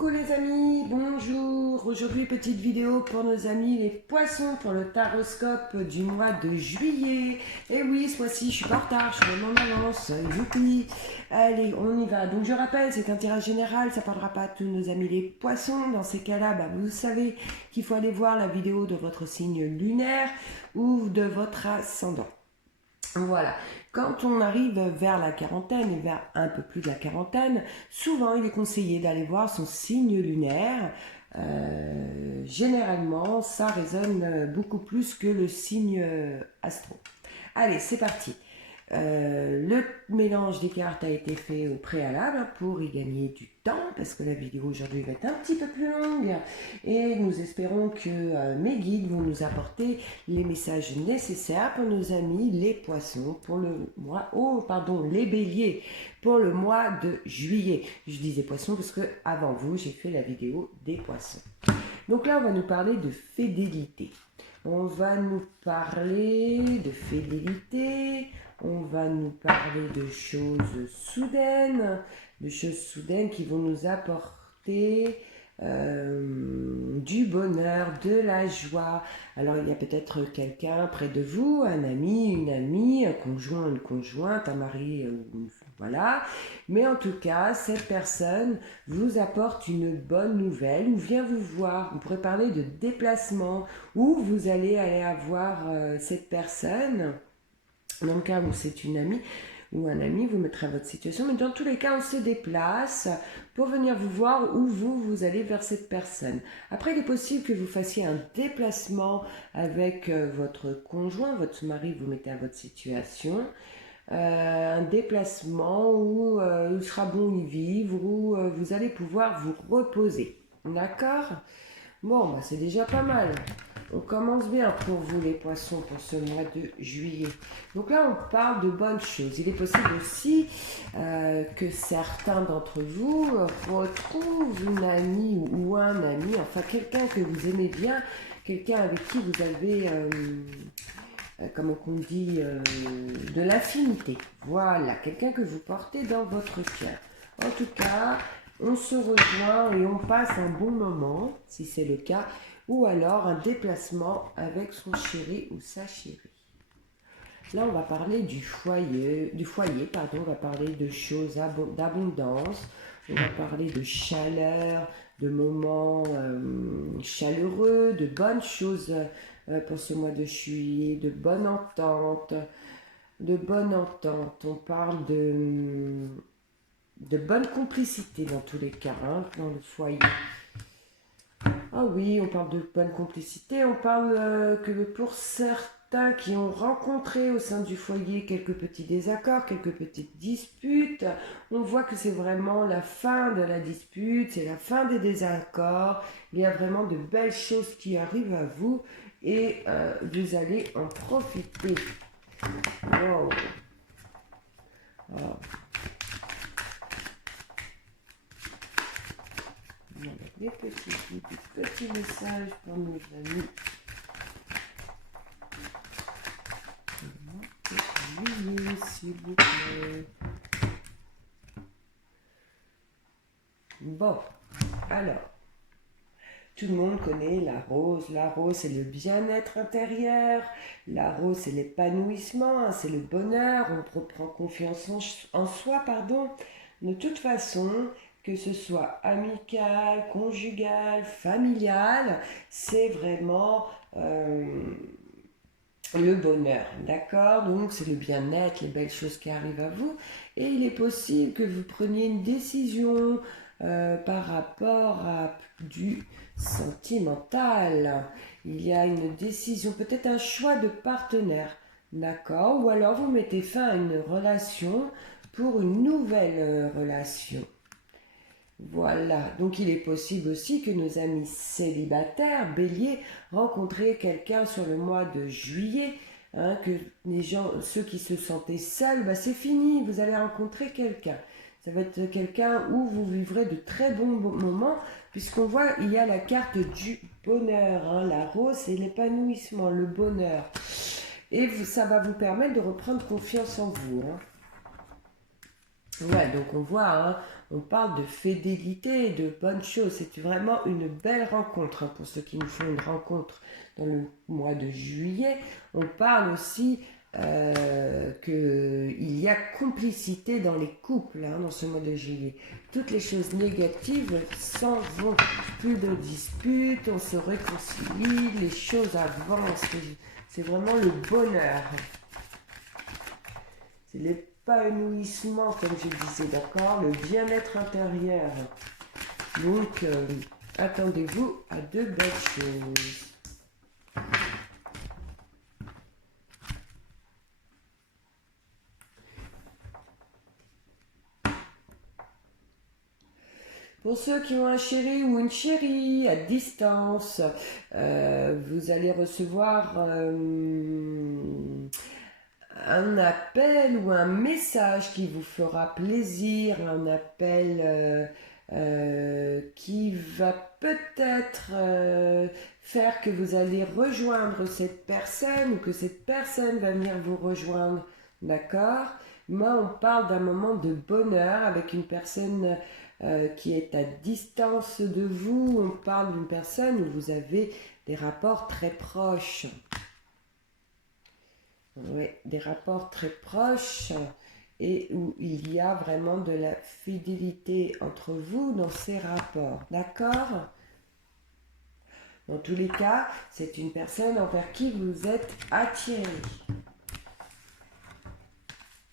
Coucou les amis, bonjour. Aujourd'hui petite vidéo pour nos amis les poissons pour le taroscope du mois de juillet. Et oui, ce mois-ci je suis pas en retard, je suis vraiment en avance, youpi. Allez, on y va. Donc je rappelle, c'est un tirage général, ça parlera pas à tous nos amis les poissons. Dans ces cas-là, vous savez qu'il faut aller voir la vidéo de votre signe lunaire ou de votre ascendant. Voilà, quand on arrive vers la quarantaine et vers un peu plus de la quarantaine, souvent il est conseillé d'aller voir son signe lunaire. Généralement, ça résonne beaucoup plus que le signe astro. Allez, c'est parti. Le mélange des cartes a été fait au préalable pour y gagner du temps parce que la vidéo aujourd'hui va être un petit peu plus longue et nous espérons que mes guides vont nous apporter les messages nécessaires pour nos amis les poissons pour le mois, les béliers pour le mois de juillet. Je disais poissons parce que avant vous j'ai fait la vidéo des poissons. Donc là on va nous parler de fidélité. On va nous parler de fidélité, on va nous parler de choses soudaines qui vont nous apporter du bonheur, de la joie. Alors il y a peut-être quelqu'un près de vous, un ami, une amie, un conjoint, une conjointe, un mari, voilà. Mais en tout cas, cette personne vous apporte une bonne nouvelle ou vient vous voir. On pourrait parler de déplacement où vous allez avoir cette personne. Dans le cas où c'est une amie ou un ami, vous mettrez votre situation. Mais dans tous les cas, on se déplace pour venir vous voir où vous allez vers cette personne. Après, il est possible que vous fassiez un déplacement avec votre conjoint, votre mari, vous mettez à votre situation. Un déplacement où il sera bon y vivre, où vous allez pouvoir vous reposer. D'accord ? Bon, c'est déjà pas mal. On commence bien pour vous les poissons pour ce mois de juillet. Donc là, on parle de bonnes choses. Il est possible aussi que certains d'entre vous retrouvent une amie ou un ami, enfin quelqu'un que vous aimez bien, quelqu'un avec qui vous avez, comment on dit, de l'affinité. Voilà, quelqu'un que vous portez dans votre cœur. En tout cas, on se rejoint et on passe un bon moment, si c'est le cas, ou alors un déplacement avec son chéri ou sa chérie. Là, on va parler du foyer, on va parler de choses d'abondance, on va parler de chaleur, de moments chaleureux, de bonnes choses pour ce mois de juillet, de bonne entente. On parle de bonne complicité dans tous les cas, dans le foyer. Ah oui, on parle de bonne complicité, on parle que pour certains qui ont rencontré au sein du foyer quelques petits désaccords, quelques petites disputes, on voit que c'est vraiment la fin de la dispute, c'est la fin des désaccords, il y a vraiment de belles choses qui arrivent à vous et vous allez en profiter. Wow. Oh. Des petits messages pour nos amis. S'il vous plaît. Bon, alors, tout le monde connaît la rose. La rose, c'est le bien-être intérieur. La rose, c'est l'épanouissement, c'est le bonheur. On reprend confiance en soi, De toute façon, que ce soit amical, conjugal, familial, c'est vraiment le bonheur, d'accord? Donc c'est le bien-être, les belles choses qui arrivent à vous. Et il est possible que vous preniez une décision par rapport à du sentimental. Il y a une décision, peut-être un choix de partenaire, d'accord? Ou alors vous mettez fin à une relation pour une nouvelle relation. Voilà, donc il est possible aussi que nos amis célibataires, béliers, rencontrent quelqu'un sur le mois de juillet, que les gens, ceux qui se sentaient seuls, c'est fini, vous allez rencontrer quelqu'un. Ça va être quelqu'un où vous vivrez de très bons moments, puisqu'on voit, il y a la carte du bonheur, la rose, c'est l'épanouissement, le bonheur. Et ça va vous permettre de reprendre confiance en vous. Ouais, donc on voit, on parle de fidélité et de bonnes choses. C'est vraiment une belle rencontre, hein, pour ceux qui nous font une rencontre dans le mois de juillet. On parle aussi qu'il y a complicité dans les couples, hein, dans ce mois de juillet. Toutes les choses négatives s'en vont. Plus de disputes, on se réconcilie, les choses avancent. C'est vraiment le bonheur. C'est l'épanouissement, comme je disais, d'accord? Le bien-être intérieur. Donc, attendez-vous à de belles choses. Pour ceux qui ont un chéri ou une chérie à distance, vous allez recevoir un appel ou un message qui vous fera plaisir, un appel qui va peut-être faire que vous allez rejoindre cette personne ou que cette personne va venir vous rejoindre, d'accord? Moi, on parle d'un moment de bonheur avec une personne qui est à distance de vous. On parle d'une personne où vous avez des rapports très proches. Oui, des rapports très proches et où il y a vraiment de la fidélité entre vous dans ces rapports. D'accord? Dans tous les cas, c'est une personne envers qui vous êtes attiré.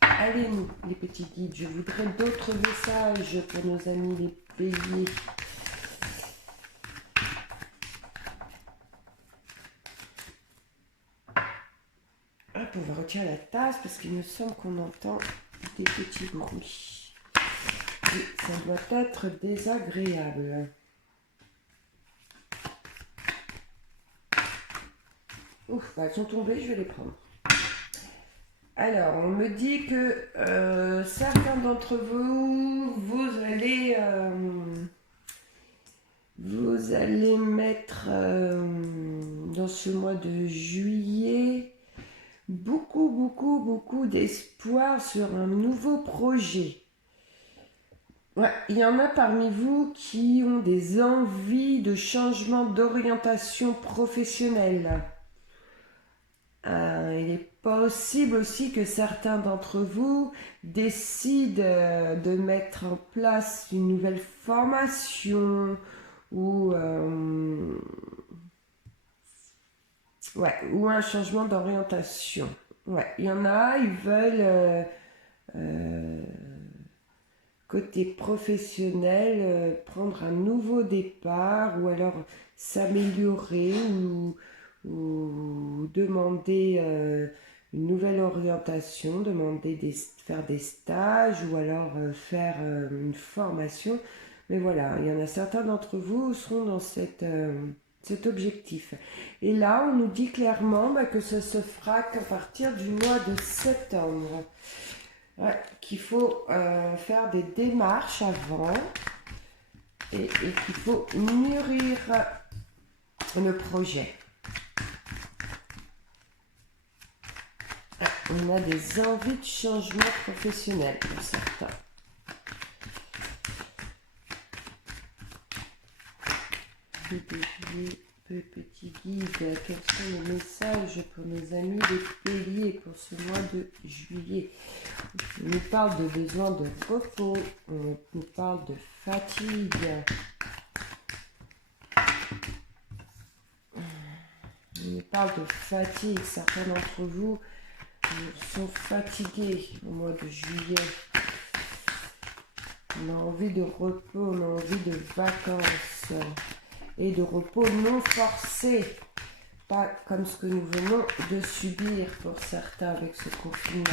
Allez-nous, les petits guides. Je voudrais d'autres messages pour nos amis les béliers. Hop, on va retirer la tasse parce qu'il me semble qu'on entend des petits bruits. Et ça doit être désagréable. Ouf, bah, elles sont tombées, je vais les prendre. Alors, on me dit que certains d'entre vous, vous allez mettre dans ce mois de juillet beaucoup d'espoir sur un nouveau projet. Ouais, il y en a parmi vous qui ont des envies de changement d'orientation professionnelle. Il est possible aussi que certains d'entre vous décident de mettre en place une nouvelle formation ou un changement d'orientation. Ouais, il y en a, ils veulent côté professionnel prendre un nouveau départ ou alors s'améliorer ou demander une nouvelle orientation, faire des stages ou alors faire une formation. Mais voilà, il y en a certains d'entre vous qui seront dans cet objectif. Et là, on nous dit clairement que ça se fera qu'à partir du mois de septembre. Ouais, qu'il faut faire des démarches avant et qu'il faut mûrir le projet. On a des envies de changement professionnel pour certains. Petit guide, quels sont les messages pour nos amis les béliers pour ce mois de juillet? On nous parle de besoin de repos, on nous parle de fatigue. On nous parle de fatigue, certains d'entre vous sont fatigués au mois de juillet. On a envie de repos, on a envie de vacances et de repos non forcé. Pas comme ce que nous venons de subir pour certains avec ce confinement.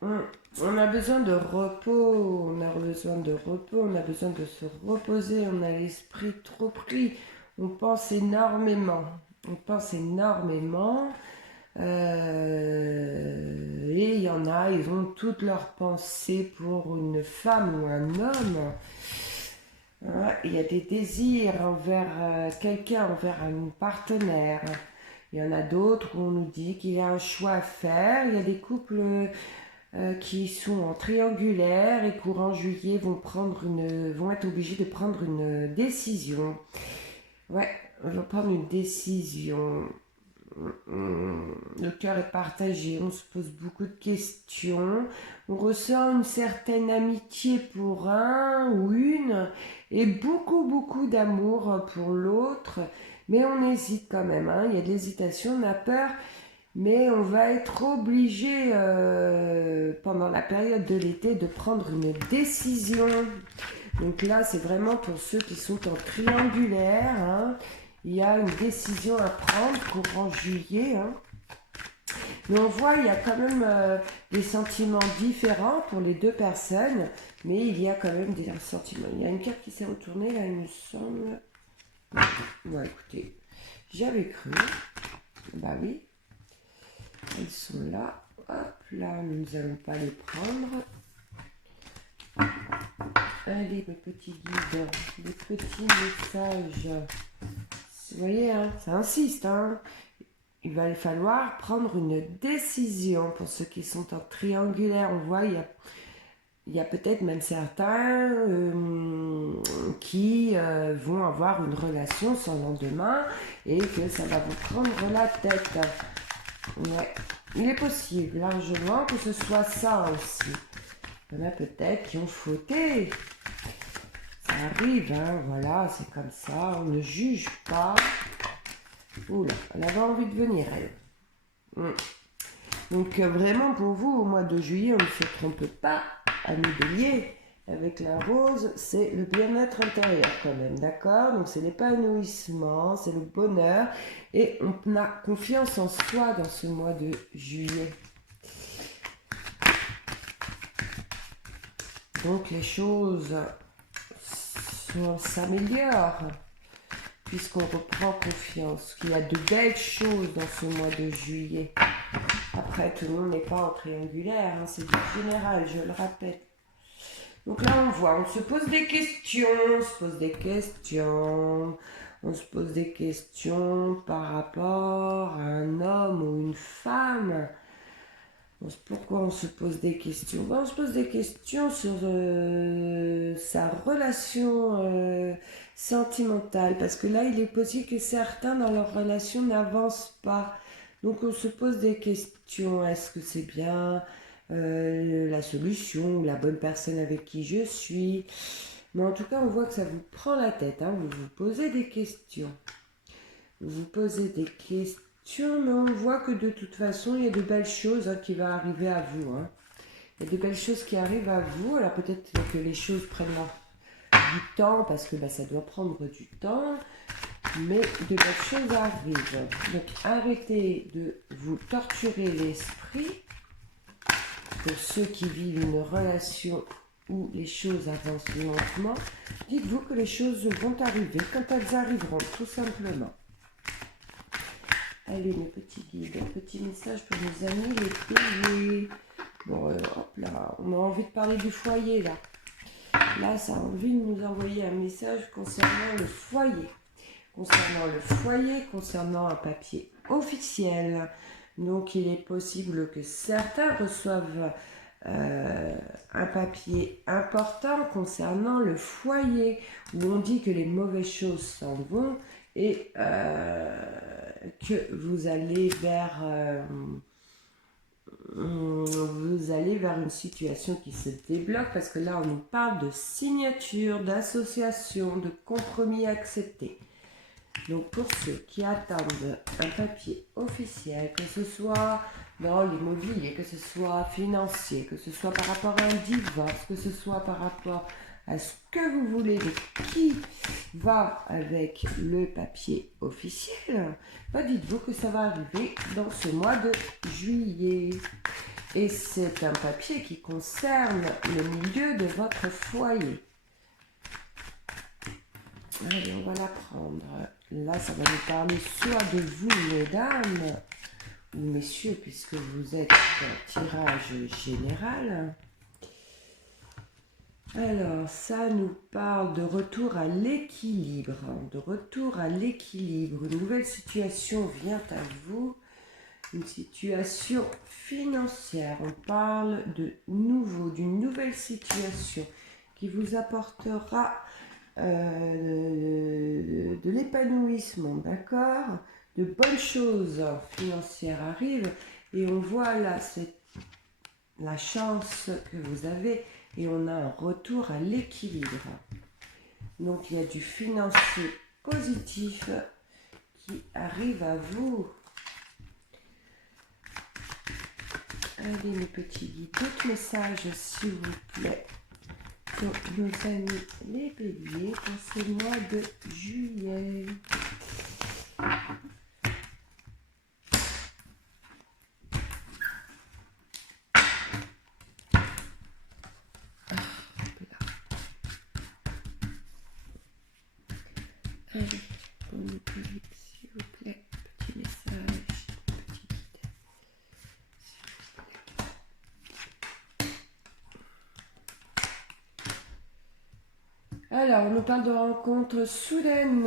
On a besoin de repos, on a besoin de se reposer, on a l'esprit trop pris, on pense énormément. Et il y en a, ils ont toutes leurs pensées pour une femme ou un homme. Ouais, il y a des désirs envers quelqu'un, envers un partenaire. Il y en a d'autres où on nous dit qu'il y a un choix à faire. Il y a des couples qui sont en triangulaire et courant juillet vont être obligés de prendre une décision. Ouais, on va prendre une décision. Le cœur est partagé, on se pose beaucoup de questions, on ressent une certaine amitié pour un ou une et beaucoup d'amour pour l'autre, mais on hésite quand même, hein. Il y a de l'hésitation, on a peur, mais on va être obligé pendant la période de l'été de prendre une décision. Donc là, c'est vraiment pour ceux qui sont en triangulaire, hein. Il y a une décision à prendre courant juillet, hein. Mais on voit il y a quand même des sentiments différents pour les deux personnes, mais il y a quand même des sentiments. Il y a une carte qui s'est retournée là, il me semble. Ouais, écoutez, j'avais cru. Bah oui, elles sont là. Hop là, nous n'allons pas les prendre. Allez, mes petits guides, les petits messages. Vous voyez, hein, ça insiste, hein. Il va falloir prendre une décision pour ceux qui sont en triangulaire. On voit, il y a peut-être même certains qui vont avoir une relation sans lendemain et que ça va vous prendre la tête. Ouais, il est possible largement que ce soit ça aussi. Il y en a peut-être qui ont fauté. Ça arrive, hein, voilà, c'est comme ça, on ne juge pas. Oula, elle avait envie de venir, elle. Donc vraiment pour vous, au mois de juillet, on ne se trompe pas, amis bélier, avec la rose, c'est le bien-être intérieur quand même, d'accord? Donc c'est l'épanouissement, c'est le bonheur, et on a confiance en soi dans ce mois de juillet. Donc les choses s'améliorent, puisqu'on reprend confiance, qu'il y a de belles choses dans ce mois de juillet. Après, tout le monde n'est pas en triangulaire, hein, c'est du général, je le rappelle. Donc là, on voit, on se pose des questions, on se pose des questions par rapport à un homme ou une femme. Pourquoi on se pose des questions? On se pose des questions sur sa relation sentimentale, parce que là, il est possible que certains dans leur relation n'avancent pas. Donc on se pose des questions, est-ce que c'est bien la solution ou la bonne personne avec qui je suis? Mais en tout cas, on voit que ça vous prend la tête, hein, vous vous posez des questions. Vous posez des questions, mais on voit que de toute façon, il y a de belles choses qui vont arriver à vous. Hein. Il y a de belles choses qui arrivent à vous. Alors peut-être que les choses prennent du temps, parce que ça doit prendre du temps, mais de belles choses arrivent. Donc arrêtez de vous torturer l'esprit. Pour ceux qui vivent une relation où les choses avancent lentement, dites-vous que les choses vont arriver quand elles arriveront, tout simplement. Allez, mes petits guides, un petit message pour mes amis les béliers. Bon, hop là, on a envie de parler du foyer, là. Là, ça a envie de nous envoyer un message concernant le foyer. Concernant un papier officiel. Donc, il est possible que certains reçoivent un papier important concernant le foyer, où on dit que les mauvaises choses s'en vont et que vous allez vers une situation qui se débloque, parce que là on nous parle de signature, d'association, de compromis accepté. Donc pour ceux qui attendent un papier officiel, que ce soit dans l'immobilier, que ce soit financier, que ce soit par rapport à un divorce, que ce soit par rapport à ce que vous voulez, mais qui va avec le papier officiel, dites-vous que ça va arriver dans ce mois de juillet. Et c'est un papier qui concerne le milieu de votre foyer. Allez, on va la prendre. Là, ça va nous parler soit de vous, mesdames, ou messieurs, puisque vous êtes un tirage général. Alors, ça nous parle de retour à l'équilibre. Une nouvelle situation vient à vous. une situation financière. On parle de nouveau, d'une nouvelle situation qui vous apportera de l'épanouissement, d'accord? De bonnes choses financières arrivent et on voit là, c'est la chance que vous avez et on a un retour à l'équilibre. Donc il y a du financier positif qui arrive à vous. Allez mes petits guides, d'autres messages s'il vous plaît pour nos amis les béliers pour ce mois de juillet. Allez, pour nos béliers s'il vous plaît, petit message, petit guide. Alors, on nous parle de rencontres soudaines,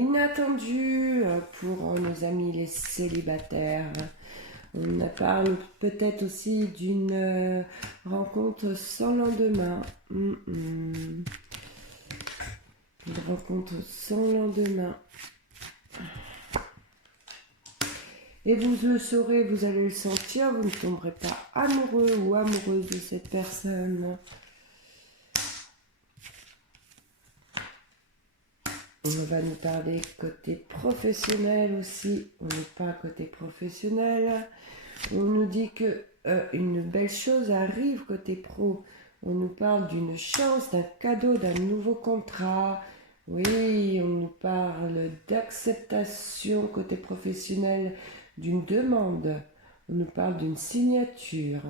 inattendues pour nos amis les célibataires. On parle peut-être aussi d'une rencontre sans lendemain. Une rencontre sans lendemain. Et vous le saurez, vous allez le sentir, vous ne tomberez pas amoureux ou amoureuse de cette personne. On va nous parler côté professionnel aussi. On nous parle côté professionnel. On nous dit que une belle chose arrive côté pro. On nous parle d'une chance, d'un cadeau, d'un nouveau contrat. Oui, on nous parle d'acceptation côté professionnel d'une demande. On nous parle d'une signature.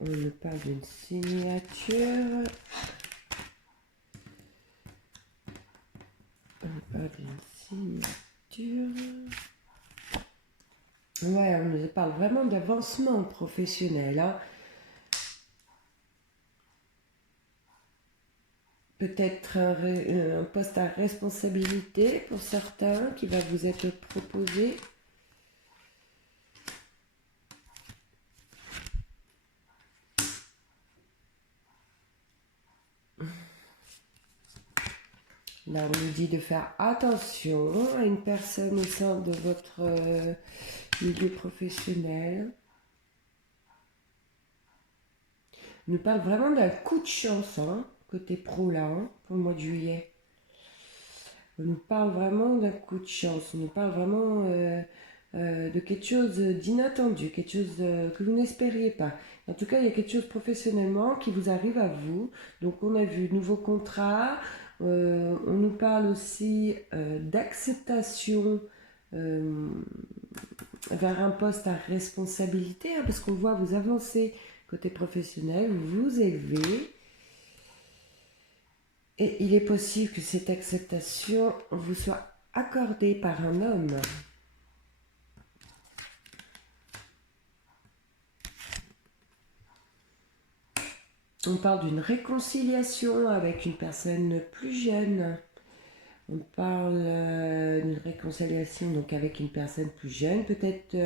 On nous parle d'une signature. On parle d'une signature. Ouais, on nous parle vraiment d'avancement professionnel. Hein. Peut-être un poste à responsabilité pour certains qui va vous être proposé. Là, on nous dit de faire attention à une personne au sein de votre milieu professionnel. On nous parle vraiment d'un coup de chance, hein, côté pro là, hein, pour le mois de juillet. On nous parle vraiment d'un coup de chance. On nous parle vraiment de quelque chose d'inattendu, quelque chose que vous n'espériez pas. En tout cas, il y a quelque chose professionnellement qui vous arrive à vous. Donc, on a vu nouveau contrat. On nous parle aussi d'acceptation vers un poste à responsabilité, hein, parce qu'on voit vous avancer côté professionnel, vous vous élevez. Et il est possible que cette acceptation vous soit accordée par un homme. On parle d'une réconciliation avec une personne plus jeune. On parle d'une réconciliation donc avec une personne plus jeune, peut-être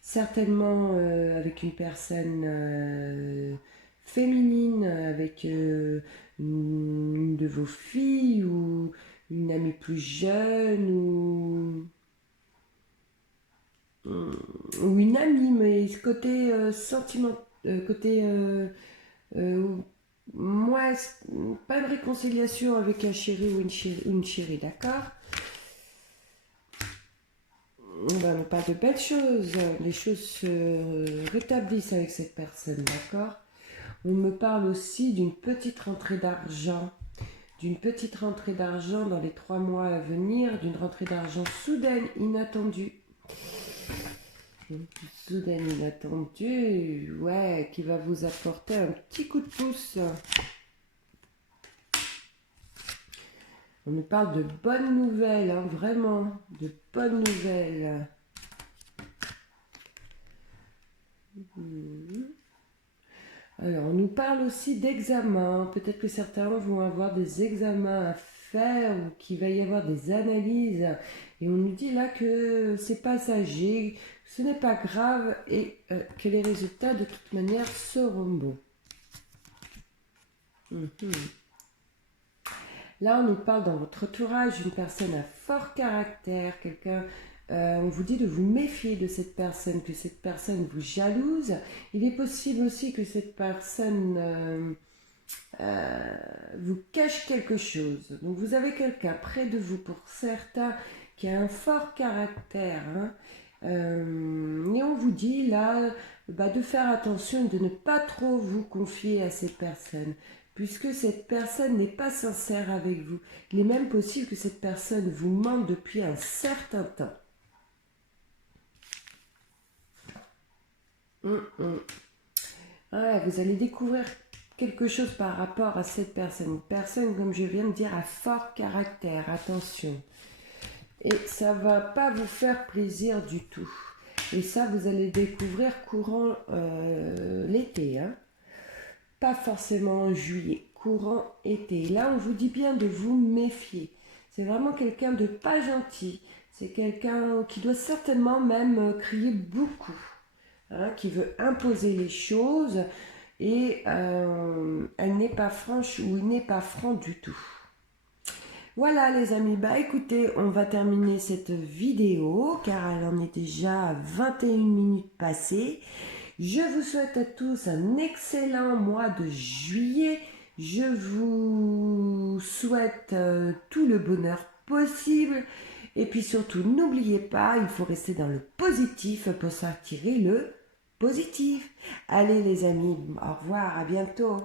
certainement avec une personne féminine, avec une de vos filles ou une amie plus jeune ou une amie, mais côté sentiment, côté moi, pas de réconciliation avec un chéri ou une chérie, d'accord? On nous parle de belles choses, les choses se rétablissent avec cette personne, d'accord? On me parle aussi d'une petite rentrée d'argent, dans les 3 mois à venir, d'une rentrée d'argent soudaine, inattendue. Soudaine, inattendue, ouais, qui va vous apporter un petit coup de pouce. On nous parle de bonnes nouvelles, hein, vraiment, de bonnes nouvelles. Alors, on nous parle aussi d'examens. Peut-être que certains vont avoir des examens à faire ou qu'il va y avoir des analyses. Et on nous dit là que c'est passager, que ce n'est pas grave et que les résultats de toute manière seront bons. Mhm. Là, on nous parle dans votre entourage d'une personne à fort caractère, quelqu'un, on vous dit de vous méfier de cette personne, que cette personne vous jalouse. Il est possible aussi que cette personne vous cache quelque chose. Donc vous avez quelqu'un près de vous, pour certains, qui a un fort caractère, hein. Et on vous dit là de faire attention, de ne pas trop vous confier à cette personne, puisque cette personne n'est pas sincère avec vous. Il est même possible que cette personne vous mente depuis un certain temps. Ouais, vous allez découvrir quelque chose par rapport à cette personne. Une personne, comme je viens de dire, à fort caractère, attention. Et ça va pas vous faire plaisir du tout. Et ça, vous allez découvrir courant l'été, hein. Pas forcément en juillet, courant été. Là, on vous dit bien de vous méfier. C'est vraiment quelqu'un de pas gentil. C'est quelqu'un qui doit certainement même crier beaucoup, hein, qui veut imposer les choses et elle n'est pas franche ou il n'est pas franc du tout. Voilà les amis, écoutez, on va terminer cette vidéo car elle en est déjà 21 minutes passées. Je vous souhaite à tous un excellent mois de juillet. Je vous souhaite tout le bonheur possible. Et puis surtout, n'oubliez pas, il faut rester dans le positif pour s'attirer le positif. Allez les amis, au revoir, à bientôt.